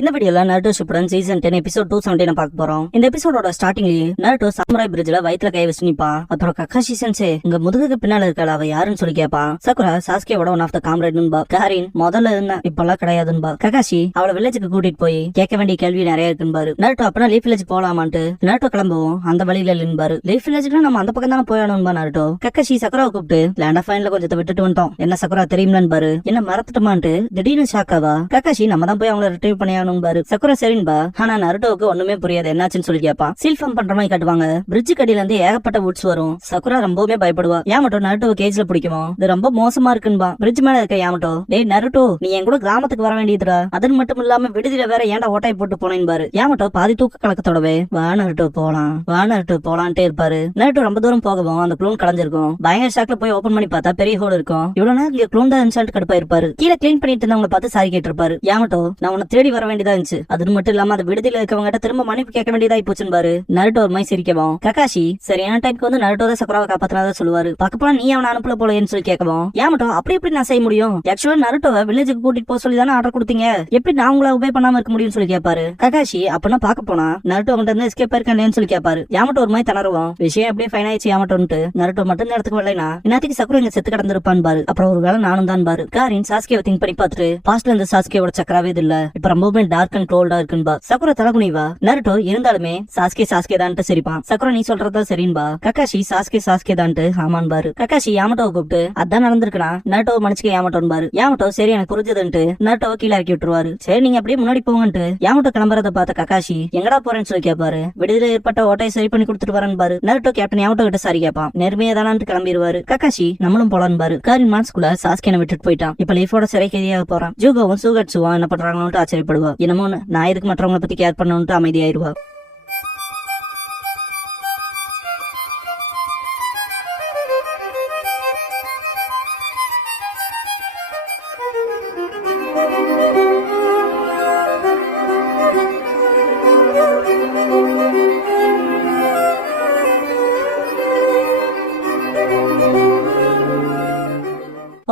இந்த வீடியோல Naruto Shippuden season 10 episode 217 பார்க்க போறோம். இந்த எபிசோடோட ஸ்டார்டிங்லயே நருட்டோ சாமுராய் பிரிட்ஜ்ல வயித்துல கை வச்சு நிப்பான். அப்புறம் கக்காஷி சென்சே இங்க முதுகுக்கு பின்னால இருக்கல அவ யாருன்னு சொல்லி கேட்பான். சக்குரா சாஸ்கேவோட ஒன் ஆஃப் த காம்ரேட்னுபா. காரின் முதல்ல இருந்தா இப்பெல்லாம் கிடையாதுன்பா. கக்காஷி அவளை வில்லேஜுக்கு கூட்டிட்டு போய் கேட்க வேண்டிய கேள்வி நிறைய இருக்குன்பாரு. நருட்டோ அப்பனா லீஃப் வில்லேஜ் போலாமான்ட்டு நருட்டோ கிளம்புவோம். அந்த வழியில இல்லைன்பாரு. லீஃப் வில்லேஜ்க்கு நம்ம அந்த பக்கம் தானே போயானும்பா நருட்டோ. கக்காஷி சக்குராவை கூப்பிட்டு லேண்ட் ஆஃப் ஃபைன்ல கொஞ்சத்தை விட்டுட்டு வந்துட்டோம். என்ன சக்குரா தெரியும்லன்பாரு. என்ன மறந்துட்டோமான்ட்டு திடீர்னு ஷாக்காவா. கக்காஷி நம்ம தான் போய் அவங்கள ரிட்ரீவ் பண்ணியானும்பாரு. சக்குரா சரின்பா. ஆனா நருட்டோவுக்கு ஒண்ணுமே புரியாது என்னாச்சுன்னு சொல்லி கேட்பான். சீல்ஃபார்ம் பண்ற மாதிரி காட்டுவாங்க. பிரிட்ஜ் கடியில இருந்து ஏகப்பட்ட வுட்ஸ் வரும். சக்குரா ரொம்பவே பயப்படுவா. யாமட்டோ நருட்டோ கேஜ்ல பிடிக்குமோ இது ரொம்ப மோசமா இருக்குன்பா. பிரிட்ஜ் மேல இருக்க யாமட்டோ டேய் நருட்டோ நீ என் கூட கிராமத்துக்கு வர வேண்டியதுடா. அது மட்டும் இல்லாம விடுதியில வேற ஏன்டா ஓட்டாய் போட்டு போனேன்பாரு. யாமட்டோ பாதி தூக்க கலக்கத்தோடவே வா நருட்டோ போலான்ட்டே இருப்பாரு. நருட்டோ ரொம்ப தூரம் போகவும் அந்த க்ளோன் கலஞ்சிருக்கும். பயங்கர ஷாக்ல போய் ஓபன் பண்ணி பார்த்தா பெரிய ஹோல் இருக்கும். இவ்வளவு நேரம் இங்க க்ளோன் தான் இருந்துச்சு கடுப்பா இருப்பாரு. கீழே கிளீன் பண்ணிட்டு இருந்தவங்களை பார்த்து சாரி கேட்டிருப்பாரு. யாமட்டோ நான் உன்னை தேடி வர வேண்டியதா இருந்துச்சு. அது மட்டும் இல்லாம அந்த விடுதியில இருக்கவங்க திரும்ப மன்னிப்பு கேட்க வேண்டியதா போச்சுன்னு நருட்டோ ஒரு மாதிரி சிரிக்கவும். கக்காஷி சரியான டைம்க்கு வந்து நருட்டோ தான் சக்குராவை காப்பாத்தினாதான் சொல்லுவாரு. பக்கப்போனா நீ அவனை அனுப்பல போலன்னு சொல்லி கேட்கவும். யாமட்டோ அப்படி எப்படி நான் செய்ய முடியும்? ஆக்சுவலா நருட்டோவை வில்லேஜுக்கு கூட்டிட்டு போக சொல்லி தானே ஆர்டர் கொடுத்தீங்க. எப்படி நான் உங்களை உபே பண்ணாம இருக்க முடியும்னு சொல்லி கேட்பாரு. கக்காஷி அப்பனா பாக்க போனா நருட்டோ அவன்கிட்ட இருந்து எஸ்கேப் ஆயிருக்கானேன்னு சொல்லி கேட்பாரு. யாமட்டோ ஒரு மாதிரி திணறுவோம். விஷயம் எப்படியே ஃபைன் ஆயிடுச்சு யாமட்டோன்ட்டு. நருட்டோ மட்டும் நேரத்துக்கு வரலைனா இன்னத்துக்கு சக்குரா இங்க செத்து கிடந்திருப்பான் பாரு. அப்புறம் ஒரு வேளை நானும் தான் பாரு. காரின் சாஸ்கேவை திங்க் பண்ணி பார்த்துட்டு பாஸ்ட்ல இருந்து சாஸ்கேவோட சக்கராவே இல்ல இப்ப ரொம்பவே டார்க் அண்ட் கோல்டா இருக்குன்பா. சக்குரா தலகுனிவா. நருட்டோ இருந்தாலுமே சாஸ்கே தான்ட்டு சிரிப்பான். சக்குரா நீ சொல்றதா சரின்பா. கக்காஷி சாஸ்கே தான்ட்டு ஆமான் பாரு. கக்காஷி யாமட்டோவை கூப்பிட்டு அதான் நடந்திருக்கா நருட்டோவை மன்னிச்சுக்க யாமட்டோன் பாரு. யாமட்டோ சரி எனக்கு புரிஞ்சதுன்ட்டு நருட்டோவை கீழே இறக்கி விட்டுருவாரு. சரி நீங்க அப்படியே முன்னாடி போங்கன்ட்டு யாமட்டோ கிளம்புறத பார்த்த கக்காஷி எங்கடா போறேன்னு சொல்லி கேட்பாரு. விடுதலை ஏற்பட்ட ஓட்டையை சரி பண்ணி கொடுத்துட்டு வரேன் பாரு. நருட்டோ கேப்டன் யாமட்டோ கிட்ட சாரி கேட்பான். நேர்மையா தானான்ட்டு கிளம்பிடுவாரு. கக்காஷி நம்மளும் போலான் பாரு. காரின் மனசுக்குள்ள சாஸ்கேனை விட்டுட்டு போயிட்டான். இப்ப லீஃபோட சிறை கைதியாக போறான். ஜூகோவும் சூகட்சுவும் என்ன பண்றாங்கன்னு ஆச்சரியப்படுவா. என்னமோ நான் எதுக்கு மற்றவங்களை பத்தி கேர் பண்ணணும்ட்டு அமைதியாயிருவா.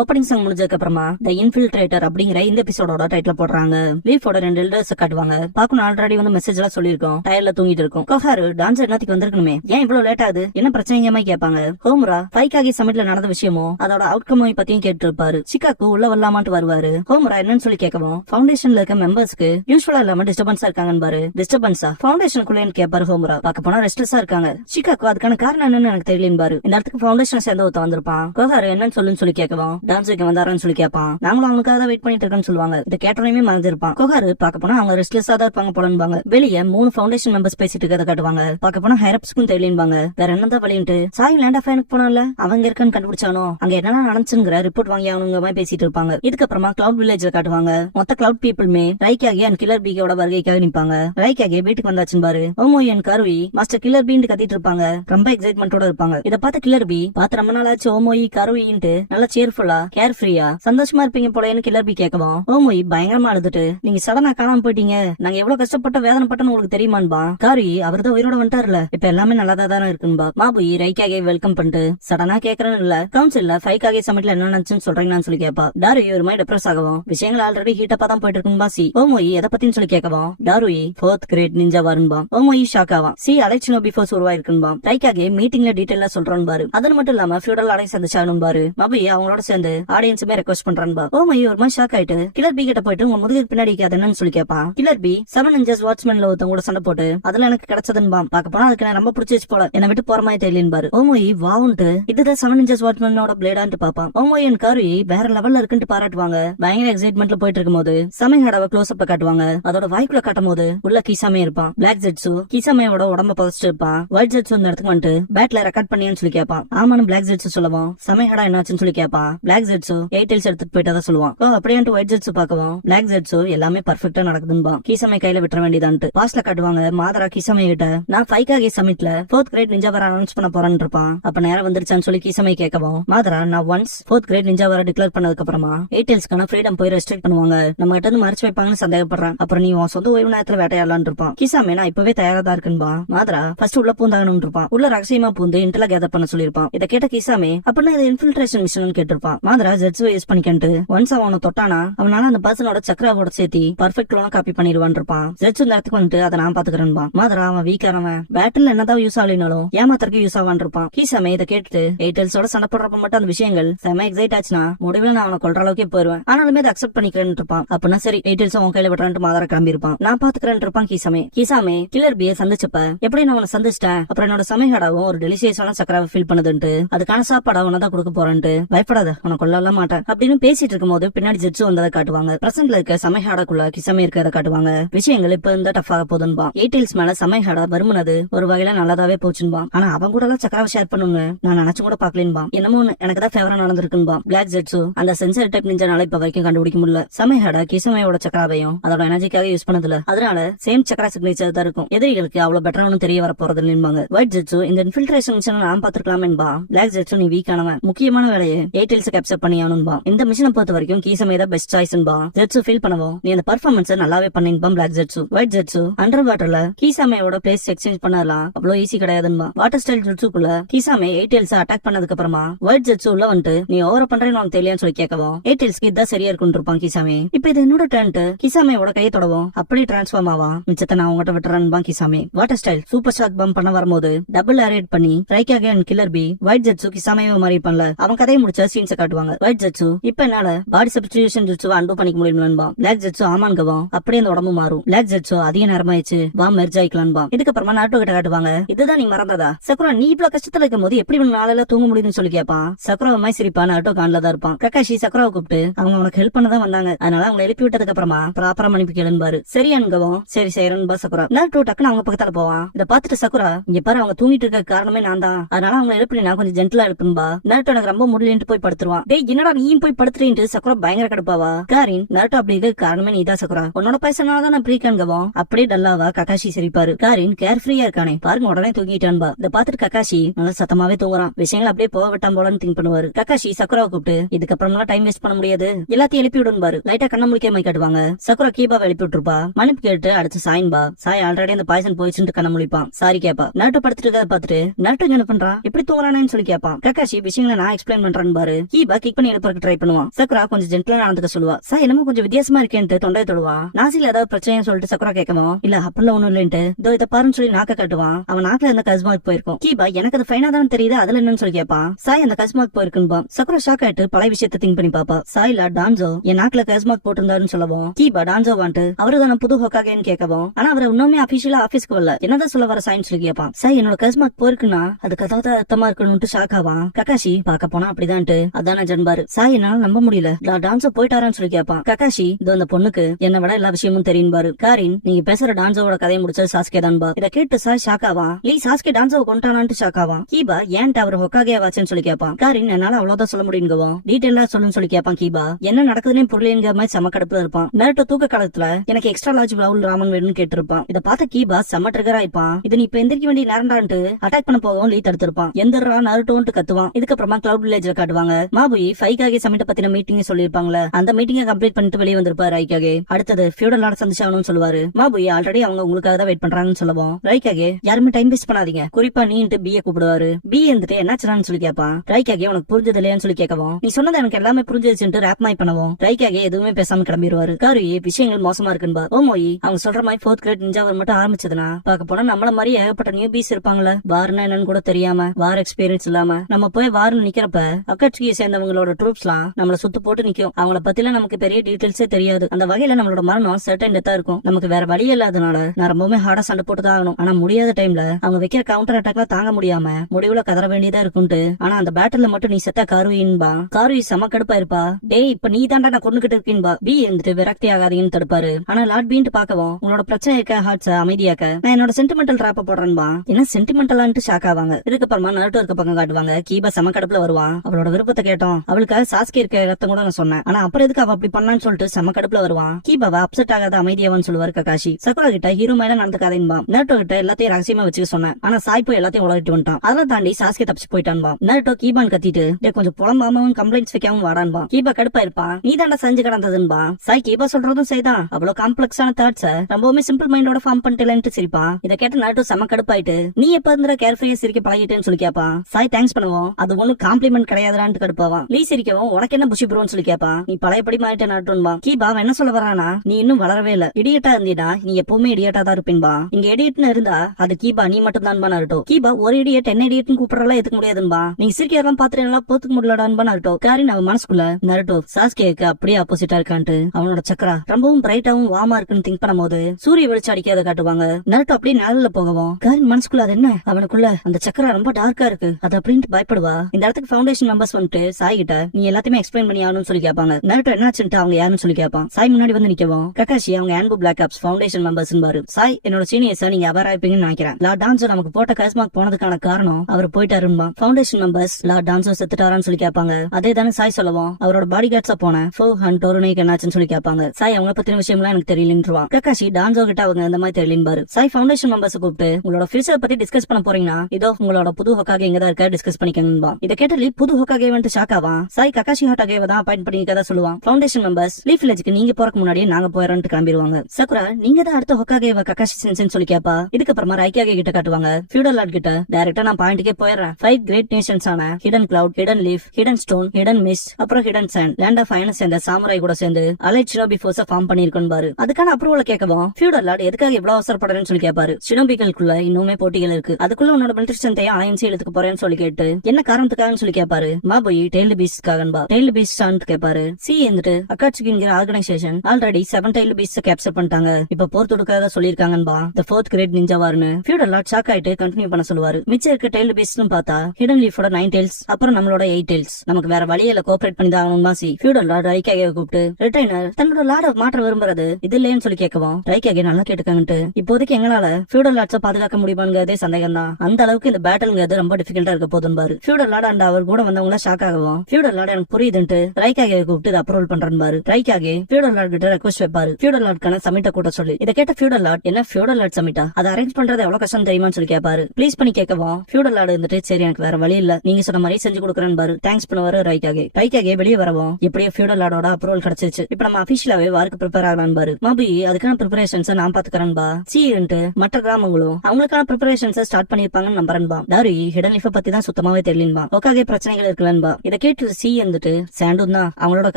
ஓப்பனிங் சாங் முடிஞ்சதுக்கு அப்புறமா தி இன்ஃபில்ட்ரேட்டர் அப்படிங்கிற இந்த எபிசோடோட டைட்டில் போடுறாங்க. லீஃபோட 2 எல்டர்ஸ் காட்டுவாங்க. பாக்கணும் ஆல்ரெடி வந்து மெசேஜ் எல்லாம் சொல்லிருக்கோம். டயர்ல தூங்கிட்டு இருக்கும். கோஹாரு டான்ஸ் என்னத்துக்கு வந்திருக்கணுமே ஏன் இவ்வளவு லேட் ஆகுது என்ன பிரச்சனைங்க மாதிரி கேட்பாங்க. ஹோம்ரா ஃபைக்காகி சமிட்ல நடந்த விஷயமும் அதோட அவுட்கம் பத்தியும் கேட்டு இருப்பாரு. சிக்காக்கு உள்ள வரலாமான்ட்டு வருவாரு. ஹோம்ரா என்னன்னு சொல்லி கேட்கவும் ஃபவுண்டேஷன்ல இருக்க மெம்பர்ஸ்க்கு யூஸ்வலா இல்லாம டிஸ்டர்பன்ஸா இருக்காங்கன்னு பாரு. டிஸ்டர்பன்ஸா ஃபவுண்டேஷனுக்குள்ளேன்னு கேட்பாரு. ஹோம்ரா பார்க்க போனா ரெஸ்ட்லெஸ்ஸா இருக்காங்க. சிக்காக்கு அதுக்கான காரணம் என்னன்னு எனக்கு தெரியலன்னு பாரு. இந்த இடத்துக்கு ஃபவுண்டேஷன் சேர்ந்த ஒருத்த வந்திருப்பான். கோஹாரு என்னன்னு சொல்லுன்னு சொல்லி கேட்கவும் டான்ஸ் வைக்க வந்தாருன்னு சொல்லி கேட்பான். நாங்களும் அவனுக்காக தான் வெயிட் பண்ணிட்டு இருக்கேன்னு சொல்லுவாங்க. இதை கேட்டோனையுமே மறந்துருப்பான். கோஹாரு பார்க்க போனா அவங்க ரெஸ்ட்லெஸ்ஸா தான் இருப்பாங்க போலன்பாங்க. வெளியே 3 ஃபவுண்டேஷன் மெம்பர்ஸ் பேசிட்டு இருக்கதை காட்டுவாங்க. பார்க்க போனா ஹைரப்ஸ்க்கும் தெரியலன்பாங்க. வேற என்னதான் வழின்ட்டு சாய் லேண்ட் ஆஃப் ஃபைனுக்கு போனால அவங்க இருக்கான்னு கண்டுபிடிச்சானோ அங்க என்னென்ன நடந்துச்சுங்கிற ரிப்போர்ட் வாங்கி அவனுங்க மாதிரி பேசிட்டு இருப்பாங்க. இதுக்கப்புறமா கிளவுட் வில்லேஜ்ல காட்டுவாங்க. மொத்த கிளவுட் பீப்புளுமே ரைக்காகி அண்ட் கில்லர் பீயோட வருகைக்காக நிப்பாங்க. ரைக்காகி வீட்டுக்கு வந்தாச்சுன்னு பாரு. ஓமோய் அண்ட் கருவி மாஸ்டர் கில்லர் பீன்னு கத்திட்டு இருப்பாங்க. ரொம்ப எக்ஸைட்மெண்டோட இருப்பாங்க. இதை பார்த்து கில்லர் பி பார்த்து ரொம்ப நாள் ஆச்சு ஓமோய் கருவின்ட்டு நல்லா சேர்ஃபுல்லா கேர் ஃப்ரீயா சந்தோஷமா இருப்பீங்க போலன்னு கில்லர் பி கேட்கவும் ஓமோய் பயங்கரமா அழுதுட்டு நீங்க சடனா காணாம போயிட்டீங்க நாங்க எவ்வளவு கஷ்டப்பட்ட வேதனைப்பட்டன்னு உங்களுக்கு தெரியுமான்பா. காரி அவர் தான் உயிரோட வந்துட்டாருல இப்ப எல்லாமே நல்லாதான் தானே இருக்குன்பா. மாபுயி ரைக்காக வெல்கம் பண்ணிட்டு சடனா கேக்குறேன்னு இல்ல கவுன்சில்ல ஃபைக்காக சமிட்ல என்ன நடந்துச்சுன்னு சொல்றீங்கன்னு சொல்லி கேட்பா. டாரு ஒரு மாதிரி டிப்ரெஸ் ஆகவும் விஷயங்கள் ஆல்ரெடி ஹீட்டப்பா தான் போயிட்டு இருக்கும்பா. சி ஓமோய் எதை பத்தின்னு சொல்லி கேட்கவும் டாருயி 4th கிரேட் நிஞ்சா வரும்பா. ஓமோய் ஷாக் ஆவான். சி அலெக்ஷனோ பிஃபோர்ஸ் உருவாயிருக்குன்பா. ரைக்காக மீட்டிங்ல டீடைலா சொல்றான்னு பாரு. அது மட்டும் இல்லாம ஃபியூடல் ஆடியன்ஸ் சந்திச்சாகணும் பாரு. மாபுயி அவங்களோட சேர்ந்து ஆடியன்ஸுமே ரெக்வஸ்ட் பண்றான். ஓமோய் ஒரு மாதிரி ஷாக் ஆயிட்டு கில்லர் பி கிட்ட போயிட்டு உங்க முதுகுக்கு பின்னாடி என்னன்னு சொல்லி கேட்பான். கில்லர் பி 7 இன்ச்சஸ் வாட்ச்மேன்ல ஒருத்தவங்க கூட சண்டை போட்டு அதுல எனக்கு கிடைச்சதுன்பா. பார்க்க போனா அதுக்கு நான் ரொம்ப பிடிச்சிச்சு போல என்ன விட்டு போற மாதிரி தெரியலன்னு ஓமோய் வாவுன்ட்டு இதுதான் 7 இன்ச்சஸ் வாட்ச்மேனோட பிளேடான்ட்டு பாப்பான். ஓமோய் அண்ட் கருவி வேற லெவல்ல இருக்குன்னு பாராட்டுவாங்க. பயங்கர எக்ஸைட்மெண்ட்ல போயிட்டு இருக்கும் போது சமையடாவை க்ளோஸ் அப்ல காட்டுவாங்க. அதோட வாய்க்குள்ள காட்டும் போது உள்ள கிசாமே இருப்பான். பிளாக் ஜெட்ஸு கிசாமையோட உடம்ப புதைச்சிட்டு இருப்பான். ஒயிட் ஜெட்ஸ் இந்த இடத்துக்கு வந்துட்டு பேட்ல ரெக்கார்ட் பண்ணியான்னு சொல்லி கேட்பான். ஆமான்னு பிளாக் ஜெட்ஸ் சொல்லுவான். சமையடா என்னாச்சுன்னு சொல்லி கேட்பான். பிளாக் ஜெட்ஸு 8 டெயில்ஸ் எடுத்துட்டு போயிட்டா சொல்லுவான். அப்படியே ஒயிட் ஜெட்ஸ் பாக்கவும் பிளாக் ஜெட்ஸோ எல்லாமே பர்ஃபெக்ட்டா நடக்குதுன்பா. கிசமை கையில விட்டுற வேண்டியதான்ட்டு பாஸ்ட்ல காட்டுவாங்க. மாதரா கிசமை கிட்ட நான் ஃபைக்காகி சமிட்ல 4th கிரேட் நிஞ்சா வர அனௌன்ஸ் பண்ண போறேன்னு இருப்பான். அப்ப நேரம் வந்துருச்சான்னு சொல்லி கிசமை கேட்கவும் மாதரா நான் ஒன்ஸ் 4th கிரேட் நிஞ்சா வர டிக்ளேர் பண்ணதுக்கு அப்புறமா 8 டெயில்ஸ்க்கான ஃப்ரீடம் போய் ரெஸ்ட்ரிக்ட் பண்ணுவாங்க. நம்ம கிட்ட இருந்து மறைச்சு வைப்பாங்கன்னு சந்தேகப்படுறேன். அப்புறம் நீ உன் சொந்த ஓய்வு நேரத்துல வேட்டையாடலான்னு இருப்பான். கிசாமே நான் இப்பவே தயாரா தான் இருக்குன்பா. மாதரா ஃபர்ஸ்ட் உள்ள பூந்தாகணும் இருப்பான். உள்ள ரகசியமா பூந்து இன்டெல கேதர் பண்ண சொல்லிருப்பான். இதை கேட்ட கிசாமே அப்படின்னு இது இன்ஃபில்ட்ரேஷன் மிஷன் கேட்டிருப்பான். மாதரா ஜெட்ஸுவை யூஸ் பண்ணிக்கன்ட்டு ஒன்ஸ் அவனை தொட்டானா அவனால அந்த பர்சனோட சக்கராவோட சேர்த்தி பர்ஃபெக்ட் லோன காப்பி பண்ணிடுவான் இருப்பான். ஜெட்ஸு இந்த இடத்துக்கு வந்துட்டு அதை நான் பாத்துக்கிறேன்பா. மாதரா அவன் வீக்காரவன் பேட்டில் என்னதான் யூஸ் ஆகலினாலும் ஏமாத்தருக்கு யூஸ் ஆவான் இருப்பான். கீசாமே இதை கேட்டுட்டு எயிட்டல்ஸோட சண்டை போடுறப்ப மட்டும் அந்த விஷயங்கள் செம எக்ஸைட் ஆச்சுன்னா முடிவில் நான் அவனை கொல்ற அளவுக்கே போயிருவேன். ஆனாலுமே அதை அக்செப்ட் பண்ணிக்கிறேன் இருப்பான். அப்படின்னா சரி எயிட்டல்ஸ் அவன் கையில விடுறான்ட்டு மாதரா கிளம்பி இருப்பான். நான் பாத்துக்கிறேன் இருப்பான் கீசாமே கில்லர் பியை சந்திச்சப்ப எப்படி நான் அவனை சந்திச்சிட்டேன், அப்புறம் என்னோட சமையடாவும் ஒரு டெலிசியஸான சக்கராவை ஃபீல் பண்ணதுன்ட்டு அதுக்கான சாப்பாடு அவனை தான் கொடுக்க போறேன்ட்டு பயப்படாத அவனை கொல்லலாம் மாட்டேன் அப்படின்னு பேசிட்டு இருக்கும் போது பின்னாடி ஜெட்ஸு வந்ததை காட்டுவாங்க. பிரசன்ட்ல இருக்க சமையடாக்குள்ள கிசாமே இருக்கிறத காட்டுவாங்க. விஷயங்கள் இப்ப இந்த டஃப் ஆக போதுன்பா. எயிட்டல்ஸ் மேல சமையடா வருமுனது ஒரு வகையில நல்லதாவே போச்சுன்பா. ஆனா அவன் கூட எல்லாம் சக்கராவை ஷேர் பண்ணுங்க நான் நினைச்சு கூட பாக்கலேன்பா. என்னமோ எனக்கு தான் ஃபேவரா நடந்திருக்குன்பா. பிளாக் ஜெட்ஸு அந்த சென்சர் டைப் நிஞ்சனால இப்ப வரைக்கும் கண்டுபிடிக்க முடியல. சமையடா கிசாமையோட சக்கராவையும் அதோட எனர்ஜிக்காக யூஸ் பண்ணதுல அதனால சேம் சக்கரா சிக்னேச்சர் தான் இருக்கும். எதிரிகளுக்கு அவ்வளவு பெட்டரானு தெரிய வர போறது இல்லைன்பாங்க. ஒயிட் ஜெட்ஸு இந்த இன்ஃபில்ட்ரேஷன் மிஷன் நான் பாத்துக்கலாமேன்பா. பிளாக் ஜெட்ஸு நீ வீக் ஆனவன், முக்கியமான வேலையை எயிட்டல்ஸ் கேப்சர் பண்ணி ஆகணும்பா. இந்த மிஷனை பொறுத்த வரைக்கும் கீசமே தான் பெஸ்ட் சாய்ஸ்ன்பா. ஜெட்ஸு ஃபீல் பண்ணவும் நீ அந்த பர்ஃபார்மன்ஸ் நல்லாவே பண்ணின்பா. Black Zetsu white Zetsu under வாட்டர்ல கீசாமையோட பிளேஸ் எக்ஸ்சேஞ்ச் பண்ணலாம் அவ்வளவு ஈஸி கிடையாதுன்பா. வாட்டர் ஸ்டைல் ஜெட்ஸுக்குள்ள கீசாமே எயிட்டல்ஸ் அட்டாக் பண்ணதுக்கு அப்புறமா ஒயிட் ஜெட்ஸு உள்ள வந்துட்டு நீ ஓவர் பண்றேன்னு உனக்கு தெரியான்னு சொல்லி கேட்கவும் எயிட்டல்ஸ்க்கு இதான் சரியா இருக்குன்னு இருப்பான் கிசாமே. இப்ப இது என்னோட டர்ன்ட்டு கிசாமையோட கையை தொடவும் அப்படி டிரான்ஸ்ஃபார்ம் ஆவா. மிச்சத்தை நான் உங்ககிட்ட விட்டுறேன்பா Kisame. Water style super shark bomb பண்ண வரும்போது டபுள் ஆரேட் பண்ணி Raikage and killer B white Zetsu கிசாமையோ மாதிரி பண்ணல அவன் கதையை முடிச்ச சீன்ஸை காட்டுவாங்க. ஒயிட் ஜெட்ஸு இப்ப என்னால பாடி சப்ஸ்டிடியூஷன் ஜெட்ஸுவை அன்பு பண்ணிக்க முடியும்லன்பா. பிளாக் ஜெட்ஸு ஆமான்கவும் அப்படியே அந்த உடம்பு மாறும். பிளாக் ஜெட்ஸு அதிக நேரமாயிடுச்சு வா மெர்ஜ் ஆயிக்கலான்பா. இதுக்கப்புறமா நாட்டோ கிட்ட காட்டுவாங்க. இதுதான் நீ மறந்ததா சக்குரா, நீ இவ்வளவு கஷ்டத்துல இருக்கும் போது எப்படி நாளையில தூங்க முடியுதுன்னு சொல்லி கேட்பான். சக்குரா மாதிரி சிரிப்பா நாட்டோ கான்ல தான் இருப்பான். கக்காஷி சக்குராவை கூப்பிட்டு அவங்க உனக்கு ஹெல்ப் பண்ணதான் வந்தாங்க, அதனால அவங்க எழுப்பி விட்டதுக்கு அப்புறமா ப்ராப்பரா மன்னிப்பு கேளுன்பாரு. சரி அனுகவும் சரி செய்யறன்பா சக்குரா. நாட்டோ டக்குன்னு அவங்க பக்கத்துல போவான். இதை பாத்துட்டு சக்குரா இங்க பாரு அவங்க தூங்கிட்டு இருக்க காரணமே நான் தான், அதனால அவங்க எழுப்பி நான் கொஞ்சம் ஜென்டலா எழுப்புன்பா. நாட்டோ எனக்கு ரொம்ப முடியலன்ட்டு போய் படுத்துருவான். டேய் என்னடா நீயும் போய் படுத்துறேன்ட்டு சக்குரா பயங்கர கடுப்பாவா. காரின் நாட்டோ அப்படி இருக்க காரணமே நீதான் சக்குரா, உன்னோட பைசனாலதான் நான் பிரீக்கான்கவும் அப்படியே டல்லாவா. கக்காஷி சிரிப்பாரு. காரின் கேர் ஃப்ரீயா இருக்கானே பாருங்க உடனே தூங்கிட்டான்பா. இதை பாத்துட்டு கக்காஷி நல்லா சத்தமாவே தூங்குறான். விஷயங்கள் அப்படியே போக விட்டான் போலன்னு திங்க் பண்ணுவாரு. கக்காஷி சக்குராவை கூப்பிட்டு இதுக்கப்புறம்லாம் டைம் வேஸ்ட் பண்ண முடியாது எல்லாத்தையும் எழுப்பி விடுன்பாரு. லைட்டா கண்ண முடிக்காம காட்டுவாங்க. சக்குரா கீபாவை எழுப்பி விட்டுருப்பா. மன்னிப்பு கேட்டு அடுத்து சாயின்பா. சாய் ஆல்ரெடி அந்த பாய்சன் போயிடுச்சுட்டு கண்ண முழிப்பான். சாரி கேப்பா. நாட்டோ படுத்துட்டு இருக்கத பாத்துட்டு நாட்டோ என்ன பண்றான் இப்படி தூங்குறானேன்னு சொல்லி கேட்பான். கக்காஷி விஷயங்களை நான் எக்ஸ்பிளைன் பண்றேன்னு பாரு. கீபா கிக் பண்ணி எழுப்பறதுக்கு ட்ரை பண்ணுவான். சக்குரா கொஞ்சம் ஜென்டலா நடந்துக்க சொல்லுவா. சாய் என்னமோ கொஞ்சம் வித்தியாசமா இருக்கேன்ட்டு தொண்டையை தொடுவான். நாசில ஏதாவது பிரச்சனைன்னு சொல்லிட்டு சக்குரா கேட்கவும் இல்ல அப்பெல்லாம் ஒண்ணும் இல்லைன்ட்டு இதோ இதை பாருன்னு சொல்லி நாக்க காட்டுவான். அவன் நாக்குல இருந்த கஸ்மார்க் போயிருக்கும். கீபா எனக்கு அது ஃபைனா தான் தெரியுது அதுல என்னன்னு சொல்லி கேட்பான். சாய் அந்த கஸ்மார்க் போயிருக்குன்பா. சக்குரா ஷாக் ஆயிட்டு பழைய விஷயத்தை திங்க் பண்ணி பாப்பா. சாய்ல டான்சோ என் நாக்குல கஸ்மார்க் போட்டிருந்தாருன்னு சொல்லவும் கீபா டான்சோ வான்ட்டு அவருதான் புது ஹோக்காகேன்னு கேட்கவும் ஆனா அவர் இன்னுமே அபிஷியலா ஆபீஸ்க்கு வரல என்னதான் சொல்ல வர சாயின்னு சொல்லி கேட்பான். சாய் என்னோட கஸ்மார்க் போயிருக்குன்னா அதுக்கு அதாவது அர்த்தமா இருக்கணும்னு ஷாக் ஆவான். கக்காஷி பாக்க போனா அப்படிதான்ட்டு அதான ஜன்பாரு. சாய் என்னால நம்ப முடியல டான்சோ போயிட்டாரான்னு சொல்லி கேட்பான். கக்காஷி இதோ அந்த பொண்ணுக்கு என்ன விட எல்லா விஷயமும் தெரியும்பாரு. காரின் நீங்க பேசுற டான்சோட கதையை முடிச்சது சாஸ்கே தான்பா. இதை கேட்டு சாய் ஷாக் ஆவான். லீ சாஸ்கே டான்சோ கொண்டானான்ட்டு ஷாக் ஆவான். கீபா ஏன்ட்டு அவர் ஹொக்காகே வாச்சுன்னு சொல்லி கேட்பான். காரின் என்னால அவ்வளவுதான் சொல்ல முடியுங்கவும் டீடைலா சொல்லுன்னு சொல்லி கேட்பான். கீபா என்ன நடக்குதுன்னு புரியலங்கிற மாதிரி செம கடுப்புல இருப்பான். நேரட்ட தூக்க காலத்துல எனக்கு எக்ஸ்ட்ரா லார்ஜ் பவுல் ராமன் வேணும்னு கேட்டிருப்பான். இதை பார்த்த கீபா செம ட்ரிகர் ஆயிப்பான். இது நீ இப்ப எந்திரிக்க வேண்டிய நேரம்டான்ட்டு அட்டாக் பண்ண போகவும் லீ தடுத்திருப்பான். எந்திரா நருட்டோன்ட்டு கத்துவான். இதுக்கப்புறமா கிளவுட் வில்லேஜ்ல காட்டுவாங்க. மாபுயி ஃபைக்காகே சமிட்ட பத்தின மீட்டிங் சொல்லிருப்பாங்களே அந்த மீட்டிங்கை கம்ப்ளீட் பண்ணிட்டு வெளியே வந்திருப்பாரு ரைக்காகே. அடுத்தது ஃபியூடலோட சந்திச்சாகணும்னு சொல்லுவாரு. மாபுயி ஆல்ரெடி அவங்க உங்களுக்காக தான் வெயிட் பண்றாங்கன்னு சொல்லுவோம். ரைக்காகே யாருமே டைம் வேஸ்ட் பண்ணாதீங்க குறிப்பா நீன்ட்டு பிஏ கூப்பிடுவாரு. பி இருந்துட்டு என்னாச்சுன்னு சொல்லி கேட்பான். ரைக்காகே உனக்கு புரிஞ்சது இல்லையான்னு சொல்லி கேட்கவும் நீ சொன்னது எனக்கு எல்லாமே புரிஞ்சிருச்சுட்டு ரேப் மாய் பண்ணவும் ரைக்காகே எதுவுமே பேசாம கிளம்பிடுவாரு. காரி விஷயங்கள் மோசமா இருக்குன்பா. ஓமோயி அவங்க சொல்ற மாதிரி 4th கிரேட் நிஞ்சாவர் மட்டும் ஆரம்பிச்சதுன்னா பார்க்க போனா நம்மள மாதிரி ஏகப்பட்ட நியூ பீஸ் இருப்பாங்களே வார்னா என்னன்னு கூட தெரியாம வார் எக்ஸ்பீரியன்ஸ் இல்லாம நம்ம போய் வார்னு நிக்கிறப்ப அக்கட்சியை சேர்ந்தவங்களோட ட்ரூப்ஸ் எல்லாம் நம்மள சுத்து போட்டு நிக்கும். அவங்கள பத்தில நமக்கு பெரிய டீடைல்ஸே தெரியாது. அந்த வகையில நம்மளோட மரணம் சர்டன் டெத்தா இருக்கும். நமக்கு வேற வழி இல்லாதனால நான் ரொம்பவுமே ஹார்டா சண்டை போட்டுதான் ஆகணும். ஆனா முடியாத டைம்ல அவங்க வைக்கிற கவுண்டர் அட்டாக்ல தாங்க முடியாம முடிவுல கதற வேண்டியதா இருக்கும்ட்டு. ஆனா அந்த பேட்டில்ல மட்டும் நீ செத்தா காருயின்பா. காருயி செம கடுப்பா இருப்பா. டேய் இப்ப நீ தாண்டா நான் கொண்டுகிட்டு இருக்கேன்பா. பி இருந்துட்டு விரக்தி ஆகாதீங்கன்னு தடுப்பாரு. ஆனா லார்ட் பீன்ட்டு பாக்கவும் உங்களோட பிரச்சனை இருக்க ஹார்ட்ஸ் அமைதியாக்க நான் என்னோட சென்டிமெண்டல் டிராப்ப போடுறேன்பா. என்ன சென்டிமெண்டலான்ட்டு ஷாக் ஆவாங்க. இதுக்கப்புறமா நருட்டோ இருக்க பக்கம் காட்டுவாங்க. கீபா செம கடுப்புல வருவான். அவளோட விருப்பத்தை கேட்டோம். அவளுக்காக சாஸ்கே இருக்க ரத்தம் கூட நான் சொன்னேன். ஆனா அப்புறம் எதுக்கு அவ அப்படி பண்ணான்னு சொல்லிட்டு செம கடுப்புல வருவான். கீபாவா அப்செட் ஆகாத அமைதியாவன்னு சொல்லுவாரு கக்காஷி. சக்குரா கிட்ட ஹீரோ மேல நடந்துக்காதேன்பா. நருட்டோ கிட்ட எல்லாத்தையும் ரகசியமா வச்சுக்க சொன்னேன். ஆனா சாய் போய் எல்லாத்தையும் உலகிட்டு வந்துட்டான். அதெல்லாம் தாண்டி சாஸ்கே தப்பிச்சு போயிட்டான்பா. நருட்டோ கீபான் கத்திட்டு கொஞ்சம் புலம்பாமவும் கம்ப்ளைண்ட்ஸ் வைக்கவும் வாடான்பா. கீபா கடுப்பா இருப்பான். நீ தாண்டா செஞ்சு கிடந்ததுன்பா. சாய் கீபா சொல்றதும் செய்தான். அவ்வளவு காம்ப்ளெக்ஸான தாட்ஸ ரொம்பவுமே சிம்பிள் மைண்டோட ஃபார்ம் பண்ணிட்டு சிரிப்பான். இதை கேட்ட நருட்டோ செம கடுப்பாயிட்டு நீ எப்ப இருந்த கேர்ஃப்ரீயா சிரிக்க பழகிட்டேன்னு சொல்லி கேட்பான். சாய் தேங்க்ஸ் பண்ணுவோம் அது ஒன்னும் காம்ப்ளிமெண்ட் கிடையாதுடான்ட்டு கடுப்பா கீபாவா. லீ சிரிக்கவும் உனக்கு என்ன புஷி ப்ரோன்னு சொல்லி கேட்பான். நீ பழையபடி மாறிட்ட நாட்டுன்பா. கீபா என்ன சொல்ல வரானா, நீ இன்னும் வளரவே இல்ல, இடியட்டா இருந்தீனா நீ எப்பவுமே இடியட்டா தான் இருப்பேன்பா. இங்க இடியட்னு இருந்தா அது கீபா நீ மட்டும் தான் நருட்டோ. கீபா ஒரு இடியட் என்ன இடியட்னு கூப்பிடறலாம் எதுக்கு முடியாதுன்பா. நீங்க சிரிக்கிறதெல்லாம் பாத்துறீங்களா போத்துக்க முடியலடான்பா நருட்டோ. காரின் அவன் மனசுக்குள்ள நருட்டோ சாஸ்கேக்கு அப்படியே ஆப்போசிட்டா இருக்கான்ட்டு அவனோட சக்கரா ரொம்பவும் பிரைட்டாவும் வாமா இருக்குன்னு திங்க் பண்ணும்போது சூரிய வெளிச்சம் அடிக்காத காட்டுவாங்க. நருட்டோ அப்படியே நிழல்ல போகவும் காரின் மனசுக்குள்ள அது என்ன அவனுக்குள்ள அந்த சக்கரா ரொம்ப டார்க்கா இருக்கு அது அப்படின்ட்டு பயப்படுவா. இந்த இடத்துக்கு ஃபவுண்டேஷன் மெம்பர்ஸ் வந்துட்டு சாய் கிட்ட நீ எல்லாத்தையுமே எக்ஸ்பிளைன் பண்ணி ஆகணும்னு சொல்லி கேட்பாங்க. நருட்டோ என்னாச்சுன்ட்டு அவங்க யாருன்னு சொல்லி கேட்பான். சாய் முன்னாடி வந்து நிக்கவும் கக்காஷி அவங்க ஆன்பு பிளாக் ஆப்ஸ் ஃபவுண்டேஷன் மெம்பர்ஸ் பாரு. சாய் என்னோட சீனியர்ஸா நீங்க அவர் ஆயிப்பீங்கன்னு நினைக்கிறேன். லார்ட் டான்சோ நமக்கு போட்ட கஸ்மார்க் போனதுக்கான காரணம் அவர் போயிட்டாருன்பா. ஃபவுண்டேஷன் மெம்பர்ஸ் லார்ட் டான்சோ செத்துட்டாரான்னு சொல்லி கேட்பாங்க. அதே தானே சாய் சொல்லவும் அவரோட பாடி கார்ட்ஸா போன ஃபோ அண்ட் டோருனேக்கு என்னாச்சுன்னு சொல்லி கேட்பாங்க. சாய் அவங்க பத்தின விஷயம்லாம் எனக்கு தெரியலன்றுவான். கக்காஷி டான்சோ கிட்ட அவங்க இந்த மாதிரி தெரியலன்னு சாய் ஃபவுண்டேஷன் மெம்பர்ஸ் கூப்பிட்டு உங்களோட ஃபியூச்சர் பத்தி டிஸ்கஸ் பண்ண போறீங்கன்னா இதோ உங்களோட புது ஹொக்காகே எங்க தான் இருக்க டிஸ்கஸ் பண்ணிக்கணும்பா. இத கேட்ட புது ஹொக்காகே வந்து ஷாக் ஆவான். சாய் கக்காஷி ஹொக்காகேவை தான் அப்பாயிண்ட் பண்ணிக்கதா சொல்லுவான். ஃபவுண்டேஷன் மெம்பர்ஸ் லீஃப் வில்லேஜ்க்கு நீங்க போறதுக்கு முன்னாடியே நாங்க போறோம்னு கிளம்பிடுவாங்க. சக்குரா நீங்க தான் அடுத்த ஹொக்காகேவை கக்காஷி சென்சன் சொல்லி கேப்பா. இதுக்கப்புறமா ரைக்காகே கிட்ட காட்டுவாங்க. ஃபியூடல் லார்ட் கிட்ட டைரக்டா நான் பாயிண்ட்க்கே போயிடுறேன். 5 கிரேட் நேஷன்ஸ் ஆன hidden cloud, hidden leaf, hidden stone, hidden mist, அப்புறம் ஹிடன் சாண்ட், லேண்ட் ஆஃப் ஃபைனஸ் சேர்ந்த சாமுராய் கூட சேர்ந்து அலைட் ஷினோபி ஃபோர்ஸ ஃபார்ம் பண்ணிருக்கோம் பாரு. அதுக்கான அப்ரூவல கேட்கவும் ஃபியூடல் லார்ட் எதுக்காக இவ்வளவு அவசரப்படுறேன்னு சொல்லி கேட்பாரு. ஷினோபிகளுக்குள்ள இன்னுமே போட்டிகள் இருக்கு, அதுக்குள்ள உன்னோட மிலிட்டரி ஸ்ட்ரென்த்தையும் அலைன்ஸ் எடுத்துக்க போறேன்னு சொல்லி கேட்டு என்ன காரணத்துக்காகன்னு சொல்லி கேட்பாரு. மாபோய் டெய்ல்டு பீஸ்ட்காகன்பா. டெய்ல்டு பீஸ்ட் கேட்பாரு. சி இருந்துட்டு அக்காட்சிங்கிற organization already 7 tailed beast capture பண்ணிட்டாங்க, இப்ப போர் தொடுக்காக சொல்லிருக்காங்கன்பா. தி 4th கிரேட் நிஞ்சாவார்னு ஃபியூடல் லார்ட் ஷாக் ஆயிட்டு கண்டினியூ பண்ண சொல்லுவாரு. மிச்சம் இருக்க டெய்ல்டு பீஸ்ட்னு பார்த்தா ஹிடன் லீஃபோட 9 டெய்ல்ஸ், அப்புறம் நம்மளோட 8 டெய்ல்ஸ். நமக்கு வேற வழியில கோஆபரேட் பண்ணி தான் ஆகணும்னா சி ஃபியூடல் லார்ட் ரைக்காகே கூப்பிட்டு ரிட்டைனர் தன்னோட லார்ட மாற்ற விரும்புறது இது இல்லைன்னு சொல்லி கேட்கவும் ரைக்காகே நல்லா கேட்டுக்காங்கட்டு இப்போதைக்கு எங்களால ஃபியூடல் லார்ட்ஸ பாதுகாக்க முடியுமாங்கிறதே சந்தேகம் தான். அந்த அளவுக்கு இந்த பேட்டல்ங்கிறது ரொம்ப டிஃபிகல்ட்டா இருக்க போதும்பாரு. ஃபியூடல் லார்ட் அண்ட் அவர் கூட வந்தவங்கள ஷாக் ஆகவும் ஃபியூடல் லார்ட் எனக்கு புரியுதுன்ட்டு ரைக்காகே கூப்பிட்டு அப்ரூவல் பண்றேன் பாரு. ரைக்காகே ஃபியூடல் லார்ட் கிட்ட ரெக்வஸ்ட் வைப்பாரு. ஃபியூடல் லார்ட்கான சமிட்ட கூட்ட சொல்லி. இதை கேட்ட ஃபியூடல் லார்ட் என்ன ஃபியூடல் லார்ட் சமிட்டா அதை அரேஞ்ச் பண்றது எவ்வளவு கஷ்டம் தெரியுமான்னு சொல்லி கேட்பாரு. ப்ளீஸ் பண்ணி கேட்கவும் ஃபியூடல் லார்ட் இருந்துட்டு சரி எனக்கு வேற வழி இல்ல நீங்க சொன்ன மாதிரி செஞ்சு கொடுக்குறேன் பாரு. தேங்க்ஸ் பண்ணுவாரு ரைக்காகே. ரைக்காகே வெளியே வரவும் எப்படியோ ஃபியூடல் லார்டோட அப்ரூவல் கிடைச்சிச்சு. இப்ப நம்ம அபிஷியலாவே வாருக்கு ப்ரிப்பேர் ஆகலாம் பாரு. மாபி அதுக்கான ப்ரிப்பரேஷன்ஸ் நான் பாத்துக்கிறேன் பா. சீன்ட்டு மற்ற கிராமங்களும் அவங்களுக்கான ப்ரிப்பரேஷன்ஸ் ஸ்டார்ட் பண்ணிருப்பாங்கன்னு நம்புறேன்பா. டாரி ஹிடன் லிஃப பத்தி தான் சுத்தமாவே தெரியலன்பா. ஒக்காகே பிரச்சனைகள் இருக்கலன்பா. இதை கேட்டு சி இருந்துட்டு சாண்டும் தான் அவங்களோட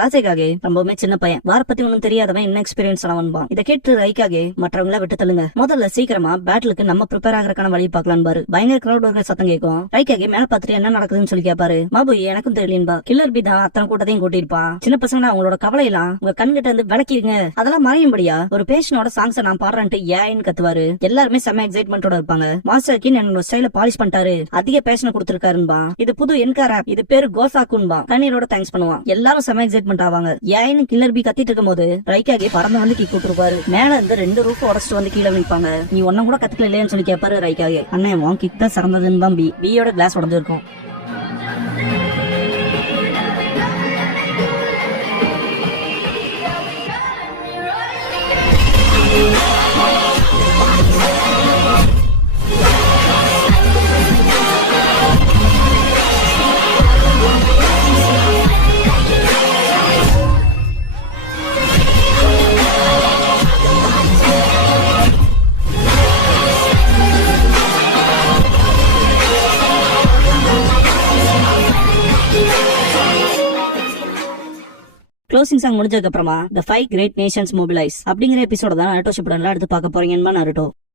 காசைக்காக ரொம்பவுமே சின்ன பையன், வார பத்தி ஒன்னும் தெரியாதவன், என்ன எக்ஸ்பீரியன்ஸ் ஆனவன்பா. இதை கேட்டு ரைக்காகே மற்றவங்கள விட்டு தள்ளுங்க, முதல்ல சீக்கிரமா பேட்டிலுக்கு நம்ம ப்ரிப்பேர் ஆகிறதுக்கான வழி பார்க்கலாம் பாரு. பயங்கர கிரௌட் ஒரு சத்தம் கேட்கும். ரைக்காகே மேல பாத்துட்டு என்ன நடக்குதுன்னு சொல்லி கேட்பாரு. மாபோய் எனக்கும் தெரியலன்பா, கில்லர் பி தான் அத்தனை கூட்டத்தையும் கூட்டிருப்பான். சின்ன பசங்க அவங்களோட கவலை எல்லாம் உங்க கண்கிட்ட இருந்து விளக்கிருங்க, அதெல்லாம் மறையும்படியா ஒரு பேஷனோட சாங்ஸை நான் பாடுறேன்ட்டு ஏன்னு கத்துவாரு. எல்லாருமே செம்ம எக்ஸைட்மெண்டோட இருப்பாங்க. மாஸ்டர் கின் என்னோட ஸ்டைல பாலிஷ் பண்ணிட்டாரு, அதிக பேஷனை கொடுத்திருக்காருன்பா. இது புது என்கார் ஆப், இது பேரு கோசாக்குன்பா. கண்ணீரோட தேங்க்ஸ் பண்ணுவான். எல்லாரும் செம்ம எக்ஸைட்மெண்ட் ஆவாங்க. ஏன்னு கில்லர் பி கத்திட்டு இருக்கும் போது ரைக்காகே பறந்து வந்து கீக் கூட்டிருப்பாரு. மேல இருந்து 2 ரூஃப் உடச்சிட்டு வந்து கீழே நிற்பாங்க. நீ ஒன்னும் கூட கத்துக்கல இல்லையான்னு சொல்லி கேட்பாரு ரைக்காகே. அண்ணன் உன் கிக் தான் சிறந்ததுன்னு தான் பியோட கிளாஸ் உடஞ்சிருக்கும். க்ளோசிங் சாங் முடிஞ்சதுக்கு அப்புறமா The 5 Great Nations Mobilize அப்படிங்கிற எபிசோட தான் நாருட்டோ ஷிப்புடன்ல அடுத்து பார்க்க போறீங்கன்னு நாருட்டோ.